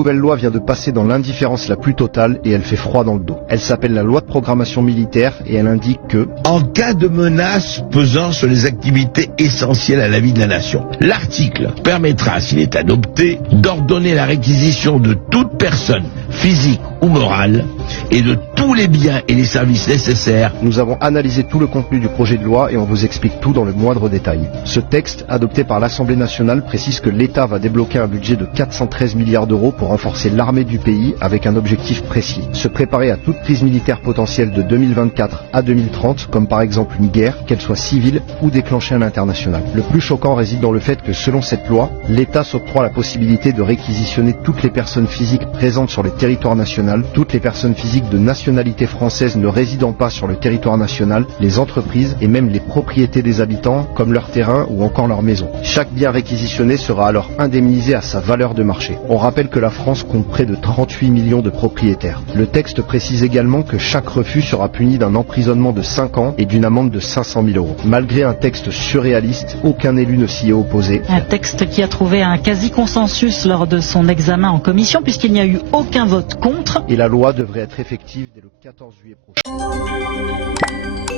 nouvelle loi vient de passer dans l'indifférence la plus totale et elle fait froid dans le dos. Elle s'appelle la loi de programmation militaire et elle indique que en cas de menace pesant sur les activités essentielles à la vie de la nation, l'article permettra, s'il est adopté, d'ordonner la réquisition de toute personne physique ou morale et de tous les biens et les services nécessaires. nous avons analysé tout le contenu du projet de loi et on vous explique tout dans le moindre détail. Ce texte, adopté par l'Assemblée nationale, précise que l'État va débloquer un budget de 413 milliards d'euros pour renforcer l'armée du pays avec un objectif précis. Se préparer à toute crise militaire potentielle de 2024 à 2030, comme par exemple une guerre, qu'elle soit civile ou déclenchée à l'international. Le plus choquant réside dans le fait que selon cette loi, l'État s'octroie la possibilité de réquisitionner toutes les personnes physiques présentes sur le territoire national, toutes les personnes physiques de nationalité française ne résidant pas sur le territoire national, les entreprises et même les propriétés des habitants, comme leurs terrains ou encore leurs maisons. Chaque bien réquisitionné sera alors indemnisé à sa valeur de marché. On rappelle que la France compte près de 38 millions de propriétaires. Le texte précise également que chaque refus sera puni d'un emprisonnement de 5 ans et d'une amende de 500 000 euros. Malgré un texte surréaliste, aucun élu ne s'y est opposé. Un texte qui a trouvé un quasi-consensus lors de son examen en commission puisqu'il n'y a eu aucun vote contre. Et la loi devrait être effective dès le 14 juillet prochain.